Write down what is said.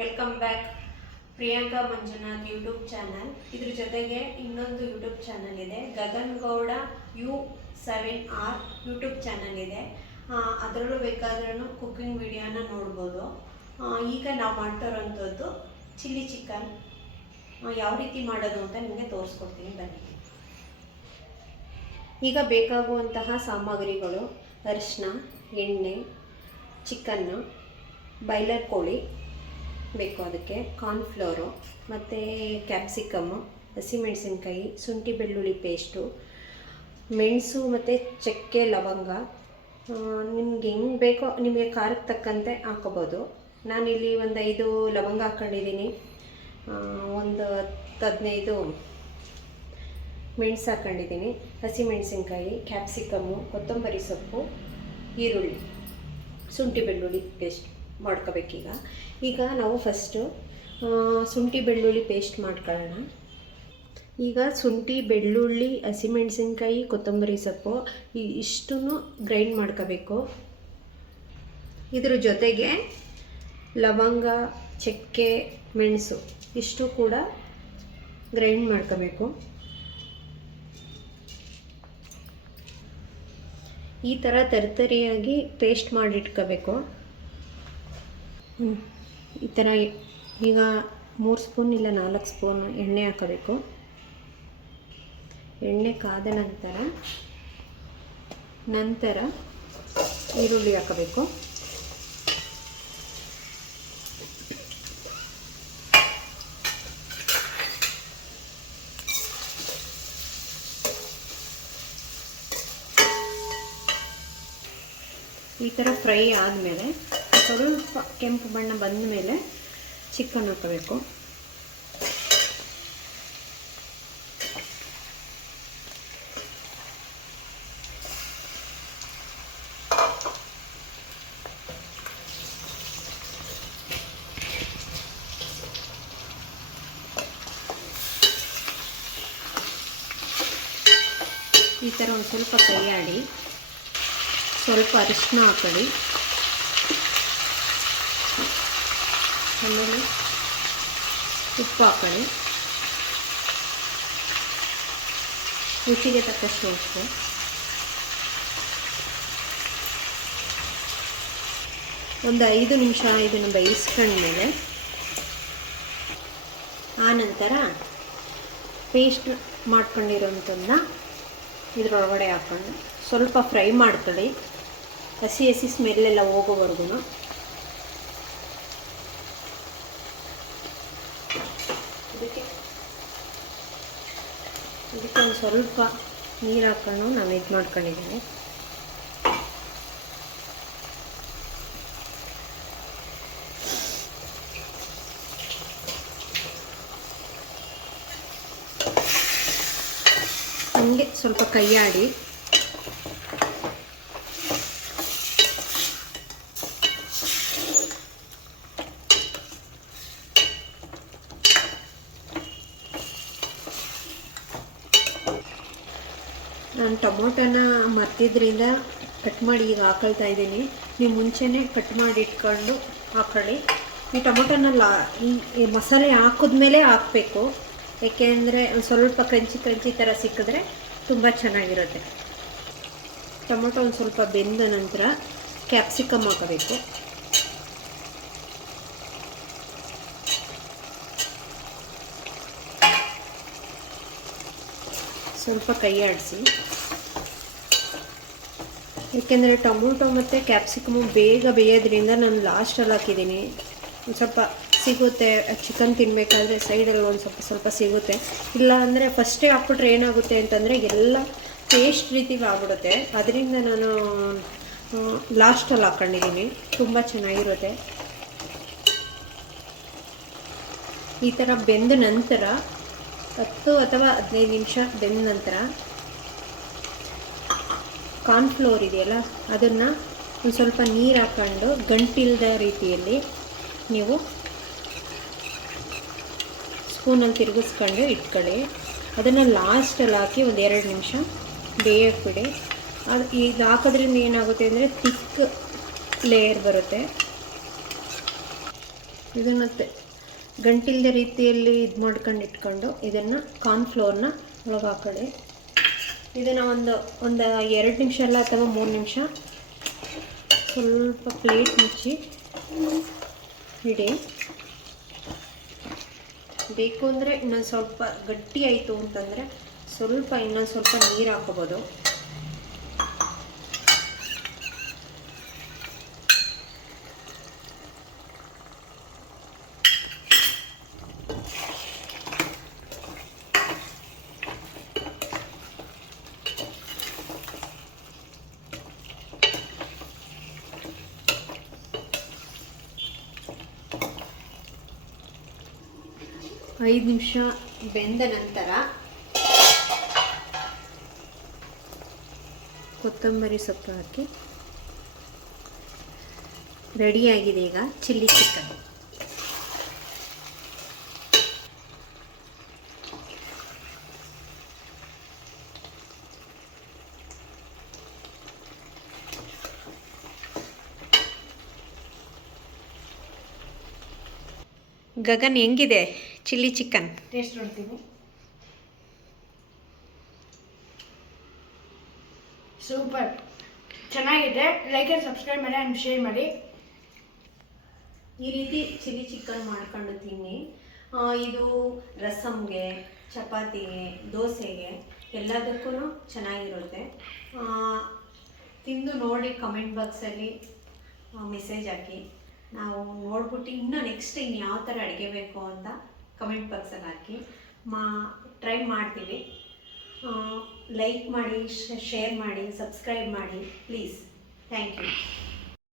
Welcome back Priyanka Manjunath YouTube channel. ಇದ್ರ ಜೊತೆಗೆ ಇನ್ನೊಂದು ಯೂಟ್ಯೂಬ್ ಚಾನಲ್ ಇದೆ, Gagan Gowda U7R YouTube channel ಇದೆ. ಅದರಲ್ಲೂ ಬೇಕಾದ್ರೂ ಕುಕ್ಕಿಂಗ್ ವಿಡಿಯೋನ ನೋಡ್ಬೋದು. ಈಗ ನಾವು ಮಾಡ್ತಾ ಇರೋಂಥದ್ದು ಚಿಲ್ಲಿ ಚಿಕನ್. ಯಾವ ರೀತಿ ಮಾಡೋದು ಅಂತ ನಿಮಗೆ ತೋರಿಸ್ಕೊಡ್ತೀನಿ ಬನ್ನಿ. ಈಗ ಬೇಕಾಗುವಂತಹ ಸಾಮಗ್ರಿಗಳು: ಅರಿಶಿನ, ಎಣ್ಣೆ, ಚಿಕನ್ನು, ಬಾಯ್ಲರ್ ಕೋಳಿ ಬೇಕು, ಅದಕ್ಕೆ ಕಾರ್ನ್ಫ್ಲೋರು ಮತ್ತು ಕ್ಯಾಪ್ಸಿಕಮ್ಮು, ಹಸಿಮೆಣಸಿನ್ಕಾಯಿ, ಶುಂಠಿ ಬೆಳ್ಳುಳ್ಳಿ ಪೇಸ್ಟು, ಮೆಣಸು ಮತ್ತು ಚಕ್ಕೆ ಲವಂಗ. ನಿಮ್ಗೆ ಹೆಂಗೆ ಬೇಕೋ ನಿಮಗೆ ಖಾರಕ್ಕೆ ತಕ್ಕಂತೆ ಹಾಕೋಬೋದು. ನಾನಿಲ್ಲಿ ಒಂದು 5 ಲವಂಗ ಹಾಕ್ಕೊಂಡಿದ್ದೀನಿ, ಒಂದು 15 ಮೆಣಸು ಹಾಕ್ಕೊಂಡಿದ್ದೀನಿ, ಹಸಿಮೆಣಸಿನ್ಕಾಯಿ, ಕ್ಯಾಪ್ಸಿಕಮ್ಮು, ಕೊತ್ತಂಬರಿ ಸೊಪ್ಪು, ಈರುಳ್ಳಿ, ಶುಂಠಿ ಬೆಳ್ಳುಳ್ಳಿ ಪೇಸ್ಟ್ ಮಾಡ್ಕೋಬೇಕೀಗ. ಈಗ ನಾವು ಫಸ್ಟು ಶುಂಠಿ ಬೆಳ್ಳುಳ್ಳಿ ಪೇಸ್ಟ್ ಮಾಡ್ಕೊಳ್ಳೋಣ. ಈಗ ಶುಂಠಿ ಬೆಳ್ಳುಳ್ಳಿ, ಹಸಿಮೆಣಸಿನ್ಕಾಯಿ, ಕೊತ್ತಂಬರಿ ಸೊಪ್ಪು ಇಷ್ಟನ್ನು ಗ್ರೈಂಡ್ ಮಾಡ್ಕೋಬೇಕು. ಇದ್ರ ಜೊತೆಗೆ ಲವಂಗ, ಚಕ್ಕೆ, ಮೆಣಸು ಇಷ್ಟು ಕೂಡ ಗ್ರೈಂಡ್ ಮಾಡ್ಕೋಬೇಕು. ಈ ಥರ ತರಿತರಿಯಾಗಿ ಪೇಸ್ಟ್ ಮಾಡಿಟ್ಕೋಬೇಕು. ಈ ಥರ ಈಗ 3 ಸ್ಪೂನ್ ಇಲ್ಲ 4 ಸ್ಪೂನ್ ಎಣ್ಣೆ ಹಾಕೋಬೇಕು. ಎಣ್ಣೆ ಕಾದ ನಂತರ ಈರುಳ್ಳಿ ಹಾಕೋಬೇಕು. ಈ ಥರ ಫ್ರೈ ಆದಮೇಲೆ ಸ್ವಲ್ಪ ಕೆಂಪು ಬಣ್ಣ ಬಂದ ಮೇಲೆ ಚಿಕನ್ ಹಾಕಬೇಕು. ಈ ಥರ ಒಂದು ಸ್ವಲ್ಪ ಕೈಯಾಡಿ ಸ್ವಲ್ಪ ಅರಿಶಿನ ಹಾಕೊಳ್ಳಿ. ಆಮೇಲೆ ಉಪ್ಪು ಹಾಕೊಳ್ಳಿ, ರುಚಿಗೆ ತಕ್ಕಷ್ಟು ಉಪ್ಪು. ಒಂದು 5 ನಿಮಿಷ ಇದನ್ನು ಬೇಯಿಸ್ಕೊಂಡ್ಮೇಲೆ ಆನಂತರ ಪೇಸ್ಟ್ ಮಾಡ್ಕೊಂಡಿರೋಂಥದ್ದನ್ನ ಇದರೊಳಗಡೆ ಹಾಕ್ಕೊಂಡು ಸ್ವಲ್ಪ ಫ್ರೈ ಮಾಡ್ಕೊಳ್ಳಿ, ಹಸಿ ಸ್ಮೆಲ್ಲೆಲ್ಲ ಹೋಗೋವರೆಗೂ. ಇದಕ್ಕೆ ಒಂದು ಸ್ವಲ್ಪ ನೀರು ಹಾಕೊಂಡು ನಾನು ಇದು ಮಾಡ್ಕೊಂಡಿದ್ದೀನಿ. ಹಂಗೆ ಸ್ವಲ್ಪ ಕೈಯಾಡಿ ನಾನು ಟೊಮೊಟೊನ ಮರ್ತಿದ್ರಿಂದ ಕಟ್ ಮಾಡಿ ಈಗ ಹಾಕೊಳ್ತಾ ಇದ್ದೀನಿ. ನೀವು ಮುಂಚೆನೇ ಕಟ್ ಮಾಡಿ ಇಟ್ಕೊಂಡು ಹಾಕೊಳ್ಳಿ. ಈ ಟೊಮೊಟೊನ ಈ ಮಸಾಲೆ ಹಾಕಿದ್ಮೇಲೆ ಹಾಕಬೇಕು, ಏಕೆಂದರೆ ಒಂದು ಸ್ವಲ್ಪ ಕ್ರಂಚಿ ಥರ ಸಿಕ್ಕಿದ್ರೆ ತುಂಬ ಚೆನ್ನಾಗಿರುತ್ತೆ. ಟೊಮೊಟೊ ಒಂದು ಸ್ವಲ್ಪ ಬೆಂದ ನಂತರ ಕ್ಯಾಪ್ಸಿಕಮ್ ಹಾಕಬೇಕು. ಸ್ವಲ್ಪ ಕೈ ಆಡಿಸಿ, ಏಕೆಂದರೆ ಟೊಮೊಟೊ ಮತ್ತು ಕ್ಯಾಪ್ಸಿಕಮು ಬೇಗ ಬೇಯೋದ್ರಿಂದ ನಾನು ಲಾಸ್ಟಲ್ಲಿ ಹಾಕಿದ್ದೀನಿ. ಒಂದು ಸ್ವಲ್ಪ ಸಿಗುತ್ತೆ, ಚಿಕನ್ ತಿನ್ನಬೇಕಾದ್ರೆ ಸೈಡಲ್ಲಿ ಒಂದು ಸ್ವಲ್ಪ ಸಿಗುತ್ತೆ. ಇಲ್ಲ ಅಂದರೆ ಫಸ್ಟೇ ಹಾಕ್ಬಿಟ್ರೆ ಏನಾಗುತ್ತೆ ಅಂತಂದರೆ ಎಲ್ಲ ಪೇಸ್ಟ್ ರೀತಿಗೆ ಆಗ್ಬಿಡುತ್ತೆ. ಅದರಿಂದ ನಾನು ಲಾಸ್ಟಲ್ಲಿ ಹಾಕ್ಕೊಂಡಿದ್ದೀನಿ, ತುಂಬ ಚೆನ್ನಾಗಿರುತ್ತೆ. ಈ ಥರ ಬೆಂದ ನಂತರ 10 ಅಥವಾ 15 ನಿಮಿಷ ಬೆಂದ ನಂತರ ಕಾರ್ನ್ಫ್ಲೋರ್ ಇದೆಯಲ್ಲ ಅದನ್ನು ಒಂದು ಸ್ವಲ್ಪ ನೀರು ಹಾಕ್ಕೊಂಡು ಗಂಟಿಲ್ದ ರೀತಿಯಲ್ಲಿ ನೀವು ಸ್ಪೂನಲ್ಲಿ ತಿರುಗಿಸ್ಕೊಂಡು ಇಟ್ಕೊಳ್ಳಿ. ಅದನ್ನು ಲಾಸ್ಟಲ್ಲಿ ಹಾಕಿ ಒಂದು 2 ನಿಮಿಷ ಬೇಯಕ್ಕೆ ಬಿಡಿ. ಇದು ಹಾಕೋದ್ರಿಂದ ಏನಾಗುತ್ತೆ ಅಂದರೆ ಥಿಕ್ ಲೇಯರ್ ಬರುತ್ತೆ. ಇದನ್ನು ಗಂಟಿಲ್ದ ರೀತಿಯಲ್ಲಿ ಇದು ಮಾಡ್ಕೊಂಡು ಇಟ್ಕೊಂಡು ಇದನ್ನು ಕಾರ್ನ್ಫ್ಲೋರ್ನ ಒಳಗೆ ಹಾಕೊಳ್ಳಿ. ಇದನ್ನು ಒಂದು 2 ನಿಮಿಷ ಅಲ್ಲ ಅಥವಾ 3 ನಿಮಿಷ ಸ್ವಲ್ಪ ಪ್ಲೇಟ್ ಮುಚ್ಚಿ ಇಡಿ. ಬೇಕು ಅಂದರೆ ಇನ್ನೊಂದು ಸ್ವಲ್ಪ ಗಟ್ಟಿ ಆಯಿತು ಅಂತಂದರೆ ಇನ್ನೊಂದು ಸ್ವಲ್ಪ ನೀರು ಹಾಕೋಬೋದು. ಐದು ನಿಮಿಷ ಬೆಂದ ನಂತರ ಕೊತ್ತಂಬರಿ ಸೊಪ್ಪು ಹಾಕಿ ರೆಡಿಯಾಗಿದೆ ಈಗ ಚಿಲ್ಲಿ ಚಿಕನ್. ಗಗನ್ ಹೆಂಗಿದೆ ಚಿಲ್ಲಿ ಚಿಕನ್? ಟೇಸ್ಟ್ ನೋಡ್ತೀನಿ. ಸೂಪರ್, ಚೆನ್ನಾಗಿದೆ. ಲೈಕ್ ಆ್ಯಂಡ್ ಸಬ್ಸ್ಕ್ರೈಬ್ ಮಾಡಿ ಆ್ಯಂಡ್ ಶೇರ್ ಮಾಡಿ. ಈ ರೀತಿ ಚಿಲ್ಲಿ ಚಿಕನ್ ಮಾಡ್ಕೊಂಡು ತಿನ್ನಿ. ಇದು ರಸಮ್ಗೆ, ಚಪಾತಿಗೆ, ದೋಸೆಗೆ ಎಲ್ಲದಕ್ಕೂ ಚೆನ್ನಾಗಿರುತ್ತೆ. ತಿಂದು ನೋಡಿ ಕಮೆಂಟ್ ಬಾಕ್ಸಲ್ಲಿ ಮೆಸೇಜ್ ಹಾಕಿ. ನಾವು ನೋಡ್ಬಿಟ್ಟು ಇನ್ನೂ ನೆಕ್ಸ್ಟ್ ಯಾವ ಥರ ಅಡುಗೆ ಬೇಕು ಅಂತ ಕಮೆಂಟ್ ಬಾಕ್ಸಲ್ಲಿ ಹಾಕಿ ಟ್ರೈ ಮಾಡ್ತೀವಿ. ಲೈಕ್ ಮಾಡಿ, ಶೇರ್ ಮಾಡಿ, ಸಬ್ಸ್ಕ್ರೈಬ್ ಮಾಡಿ ಪ್ಲೀಸ್. Thank you.